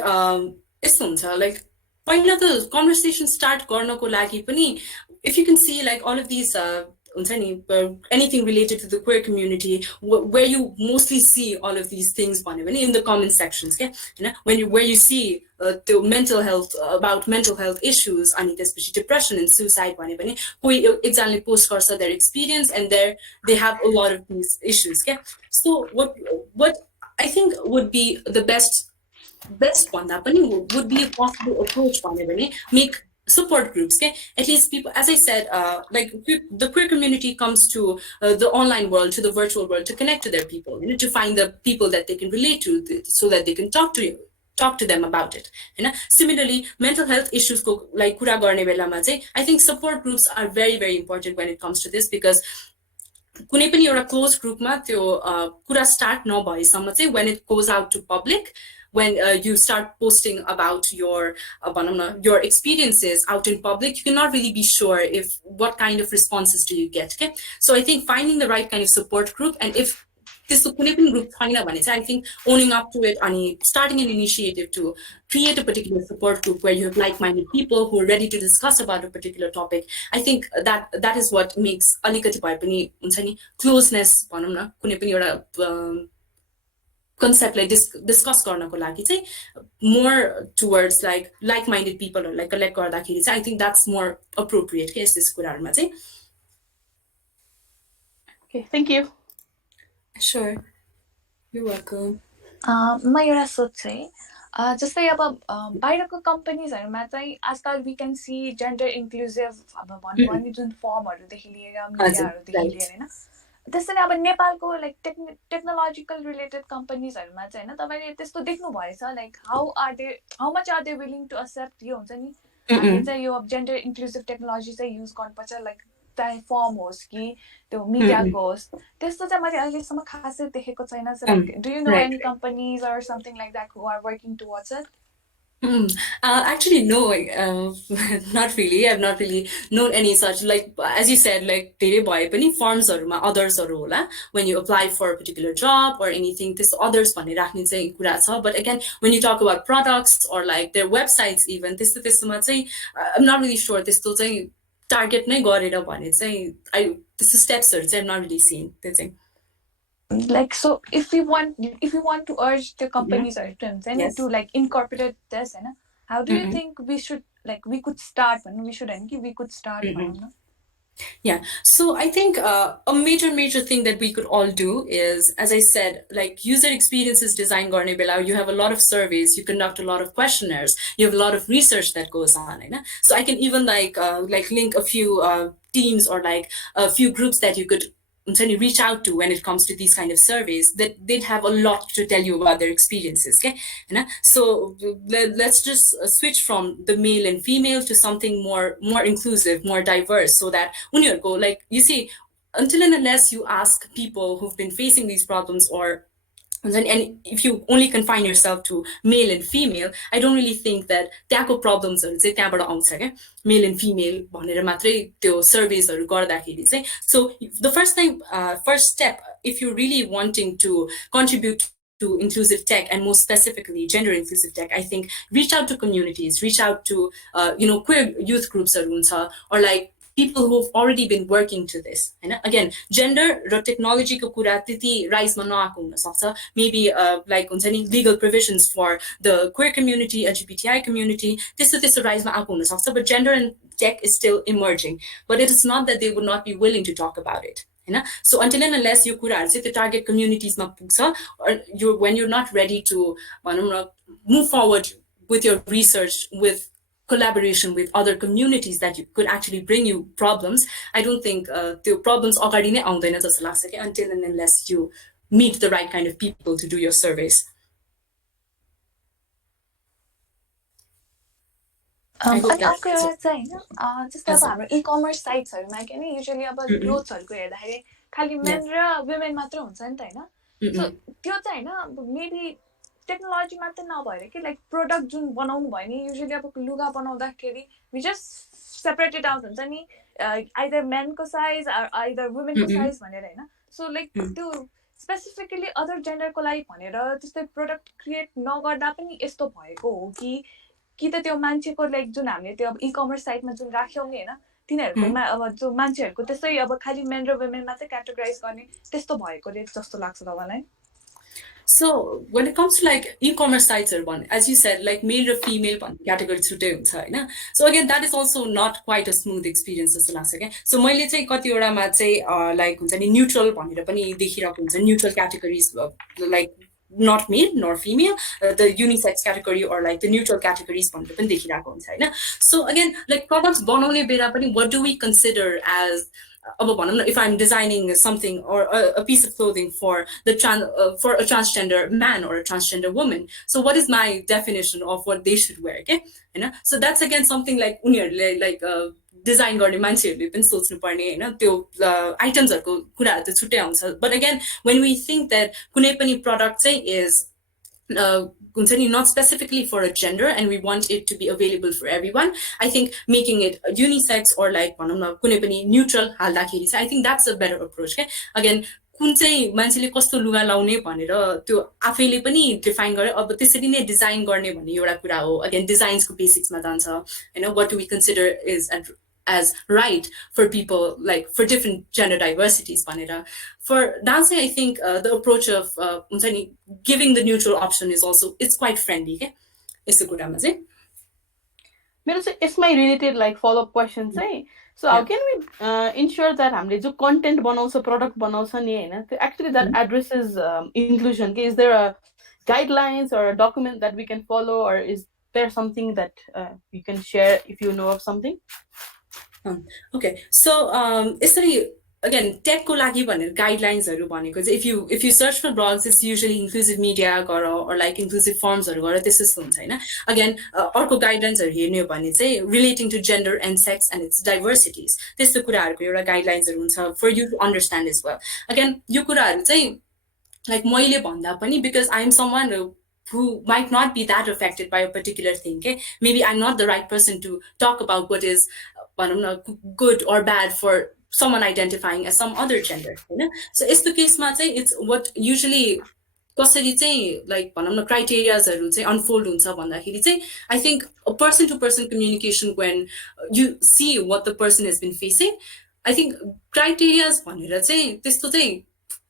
यस्तो हुन्छ like पहिला त conversation start गर्नको लागि पनि if you can see like all of these anything related to the queer community where you mostly see all of these things in the comment sections where you see the mental health about mental health issues and especially depression and suicide एकजनाले post गर्छ their experience and they have a lot of these issues so what I think would be the best one would be a possible approach make support groups at least people, as I said, like the queer community comes to the online world, to the virtual world, to connect to their people, to find the people that they can relate to so that they can talk to them about it. Similarly, mental health issues like kura गर्ने बेलामा चाहिँ I think support groups are very very important when it comes to this because कुनै पनि एउटा close ग्रुपमा त्यो कुरा start नभएसम्म चाहिँ when it goes out to public, when you start posting about your experiences out in public, you cannot really be sure if what kind of responses do you get. So I think finding the right kind of support group, and if this group I think owning up to it and starting an initiative to create a particular support group where you have like-minded people who are ready to discuss about a particular topic. I think that is what makes alikati bhaye pani huncha ni closeness bhanau na kunai pani euta concept like discuss garnako लागि चाहिँ more towards like-minded people or like collect गर्दाखेरि चाहिँ I think that's more appropriate के yes कुराहरुमा चाहिँ. Okay, thank you. Sure, you're welcome. म एउटा सोच चाहिँ जस्तै अब बाहिरको कम्पनीजहरुमा चाहिँ आजकल we can see gender inclusive अब भन्नु भने जुन फर्महरुदेखि लिएर मिडियाहरुदेखि लिएर हैन त्यसैले अब नेपालको लाइक टेक्नोलोजिकल रिलेटेड कम्पनीजहरुमा चाहिँ हैन तपाईले त्यस्तो देख्नु भएछ like how much are they willing to accept यो हुन्छ नि हामीले चाहिँ यो जेन्डर इन्क्लुसिभ टेक्नोलोजी चाहिँ युज गर्नुपर्छ लाइक चाहे फर्म होस् कि त्यो मिडियाको होस् त्यस्तो चाहिँ मैले अहिलेसम्म खासै देखेको छैन so like do you know any companies or something like that who are working towards it Actually, no, not really. I've not really known any such, like, as you said, like, धेरै भए पनि फर्म्सहरुमा othersहरु होला when you apply for a particular job or anything, this others भन्ने राख्ने चाहिँ कुरा छ. But again, when you talk about products or like their websites even, त्यस्तोमा चाहिँ I'm not really sure त्यस्तो चाहिँ target नै गरेर भने चाहिँ त्यस्तो स्टेप्सहरु चाहिँ I've not really seen त्यो चाहिँ. Like so if you want to urge the companies or yes. to like incorporate this how do you think we should like we could start when we could start Yeah, so I think a major thing that we could all do is, as I said, like user experiences design garne bela, you have a lot of surveys, you conduct a lot of questionnaires, you have a lot of research that goes on, so I can even like link a few teams or like a few groups that you could reach out to when it comes to these kind of surveys that they'd have a lot to tell you about their experiences. Okay, so let's just switch from the male and female to something more inclusive, more diverse, so that when you go like you see, until and unless you ask people who've been facing these problems or and if you only confine yourself to male and female, I don't really think that त्यहाँको problemsहरु चाहिँ त्यहाँबाट आउँछ के male and female भनेर मात्रै त्यो surveysहरु गर्दाखेरि चाहिँ. So the first step if you're really wanting to contribute to inclusive tech and more specifically gender inclusive tech, I think reach out to communities, reach out to queer youth groups or like people who've already been working to this. And again, gender raw technology को कुरा त्यति rise मा नआएको हुन सक्छ. Maybe like हुन्छ नि legal provisions for the queer community, LGBTI community, त्यस्तो rise मा आएको हुन सक्छ. But gender and tech is still emerging. But it is not that they would not be willing to talk about it. So until and unless your kuраहरु चाहिँ the target communities मा पुग्छ or when you're not ready to move forward with your research with collaboration with other communities that you could actually bring you problems, I don't think the problems अगाडि नै आउँदैन जस्तो लाग्छ के until and unless you meet the right kind of people to do your surveys. अर्को एउटा चाहिँ हैन जस्तो अब हाम्रो ई-कमर्स साइट्सहरुमा के नि युजुअली अब क्लोथ्सहरुको हेर्दाखेरि खाली मेन र वुमेन मात्र हुन्छ नि त हैन. सो त्यो चाहिँ हैन मेबी टेक्नोलोजी मात्र नभएर कि लाइक प्रोडक्ट जुन बनाउनु भयो नि युजली अब लुगा बनाउँदाखेरि वी जस्ट सेपरेटेड आउट हुन्छ नि आइदर मेनको साइज आइदर वुमेनको साइज भनेर होइन सो लाइक त्यो स्पेसिफिकली अदर जेन्डरको लागि भनेर त्यस्तै प्रोडक्ट क्रिएट नगर्दा पनि यस्तो भएको हो कि त त्यो मान्छेको लाइक जुन हामीले त्यो अब इ कमर्स साइटमा जुन राख्यौँ नि होइन तिनीहरूको अब जो मान्छेहरूको त्यस्तै अब खालि मेन र वुमेनमा चाहिँ क्याटेगोराइज गर्ने त्यस्तो भएकोले जस्तो लाग्छ तपाईँलाई? So when it comes to like e-commerce sites or one, as you said, like male or female category छुट्टै हुन्छ हैन. So again, that is also not quite a smooth experience जस्तो लाग्छ के. So मैले चाहिँ कतिवटामा चाहिँ like हुन्छ नि neutral भनेर पनि देखिरहेको हुन्छ, neutral categories like not male nor female, the unisex category or like the neutral categories भनेर पनि देखिरहेको हुन्छ हैन. So again, like products बनाउने बेला पनि what do we consider as if I'm designing something or a piece of clothing for for a transgender man or a transgender woman, so what is my definition of what they should wear? Okay, so that's again something like like design गर्ने मान्छेहरूले पनि सोच्नु पर्ने हैन त्यो आइटम्सहरुको कुराहरु त छुट्टै आउँछ. But again, when we think that कुनै पनि product चाहिँ is not specifically for a gender and we want it to be available for everyone, I think making it unisex or like कुनै पनि neutral हाल्दाखेरि चाहिँ I think that's a better approach. Okay, again कुन चाहिँ मान्छेले कस्तो लुगा लाउने भनेर त्यो आफैले पनि डिफाइन गरे अब त्यसरी नै डिजाइन गर्ने भन्ने एउटा कुरा हो. अगेन डिजाइन्सको बेसिक्समा जान्छ हैन what do we consider is as right for people, like for different gender diversities भनेर. For dancing, I think the approach of giving the neutral option is also, it's quite friendly. Okay, यस्तो कुरामा चाहिँ मेरो चाहिँ यसमै related like follow up question चाहिँ so how can we ensure that हामीले जो कन्टेन्ट बनाउँछ प्रडक्ट बनाउँछ नि होइन त्यो एक्चुली द्याट एड्रेसेस इन्क्लुजन के is there a guidelines or a document that we can follow, or is there something that you can share if you know of something? Okay, so यसरी again tech को लागि भनेर गाइडलाइन्सहरु भनेको चाहिँ if you search for blogs, it's usually inclusive media गर or like inclusive forumsहरु गर त्यस्तो हुन्छ हैन. Again अर्को गाइडलाइन्सहरु हेर्ने हो भने चाहिँ relating to gender and sex and its diversities, त्यस्तो कुराहरुको एउटा गाइडलाइन्सहरु हुन्छ for you to understand as well. Again यो कुराहरु चाहिँ like मैले भन्दा पनि because I am someone who might not be that affected by a particular thing. Okay? Maybe I'm not the right person to talk about what is good or bad for someone identifying as some other gender. So यस्तो केसमा चाहिँ it's what usually कसरी चाहिँ like criteriaजहरु चाहिँ unfold हुन्छ भन्दाखेरि चाहिँ I think a person to person communication, when you see what the person has been facing, I think criterias भनेर चाहिँ त्यस्तो चाहिँ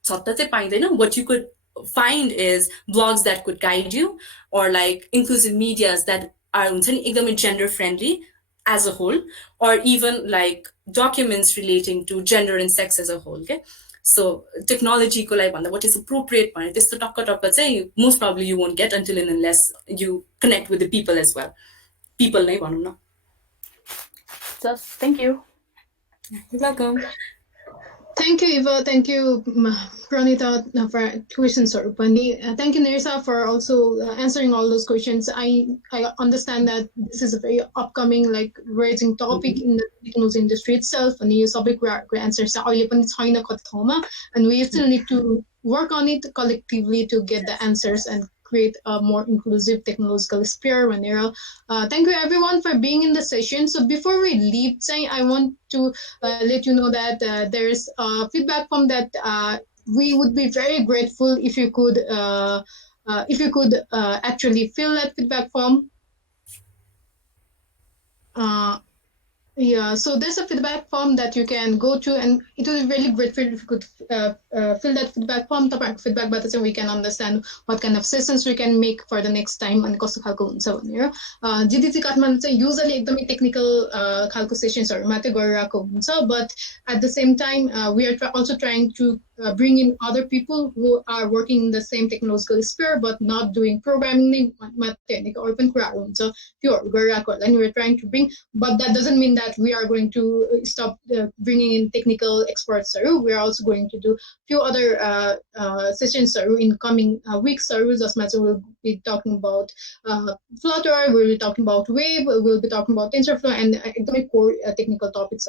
छत्ता चाहिँ पाइदैन. What you could find is blogs that could guide you or like inclusive medias that are एकदमै gender friendly as a whole, or even like documents relating to gender and sex as a whole. Okay, so technology ko lai bhanda what is appropriate bhane testo takka चाहिँ most probably you won't get until and unless you connect with the people as well. People नै भनौं न. Just thank you. You're welcome. Thank you, Eva. Thank you, Pranita, for questions. Thank you, Nirisha, for also answering all those questions. I understand that this is a very upcoming, like, rising topic in the technology industry itself. And you subject answers, and we still need to work on it collectively to get the answers and create a more inclusive technological sphere. Thank you everyone for being in the session. So before we leave, I want to let you know that there's a feedback form that we would be very grateful if you could actually fill that feedback form. Yeah, so there's a feedback form that you can go to, and it would be really grateful if you could fill that feedback form. Feedback button, so we can understand what kind of sessions we can make for the next time and कस्तो खालको हुन्छ भनेर. GDC Kathmandu चाहिँ usually एकदमै technical खालको sessionsहरु मात्रै गरिरहेको हुन्छ, but at the same time we are also trying to bring in other people who are working in the same technological sphere but not doing programming मात्रै हैन कि अरु पनि कुराहरु हुन्छ त्योहरु गरिरहेकोहरुलाई we're trying to bring, but that doesn't mean that we are going to stop bringing in technical experts. We are also going to do few other sessions in coming weeks. Just we'll be talking about Flutter, we'll be talking about Wave, we'll be talking about TensorFlow and core technical topics.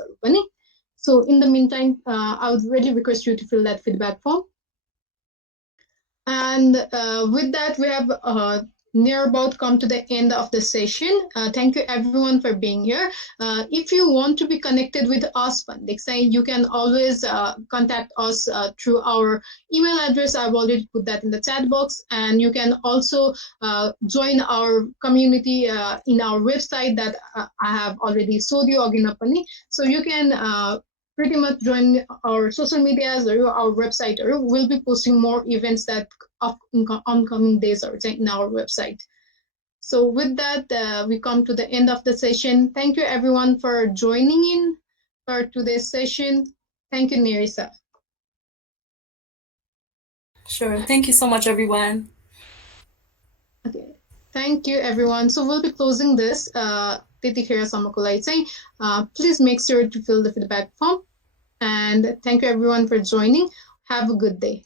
So in the meantime, I would really request you to fill that feedback form. And with that, we have near about come to the end of the session. Thank you everyone for being here. If you want to be connected with us, Pandiksa, you can always contact us through our email address. I've already put that in the chat box. And you can also join our community in our website that I have already showed you, Aginapani. So you can pretty much join our social medias or our website, or we'll be posting more events that of oncoming days or in our website. So with that, we come to the end of the session. Thank you everyone for joining in for today's session. Thank you, Nirisha. Sure. Thank you so much, everyone. Okay. Thank you, everyone. So we'll be closing this. Please make sure to fill the feedback form. And thank you, everyone, for joining. Have a good day.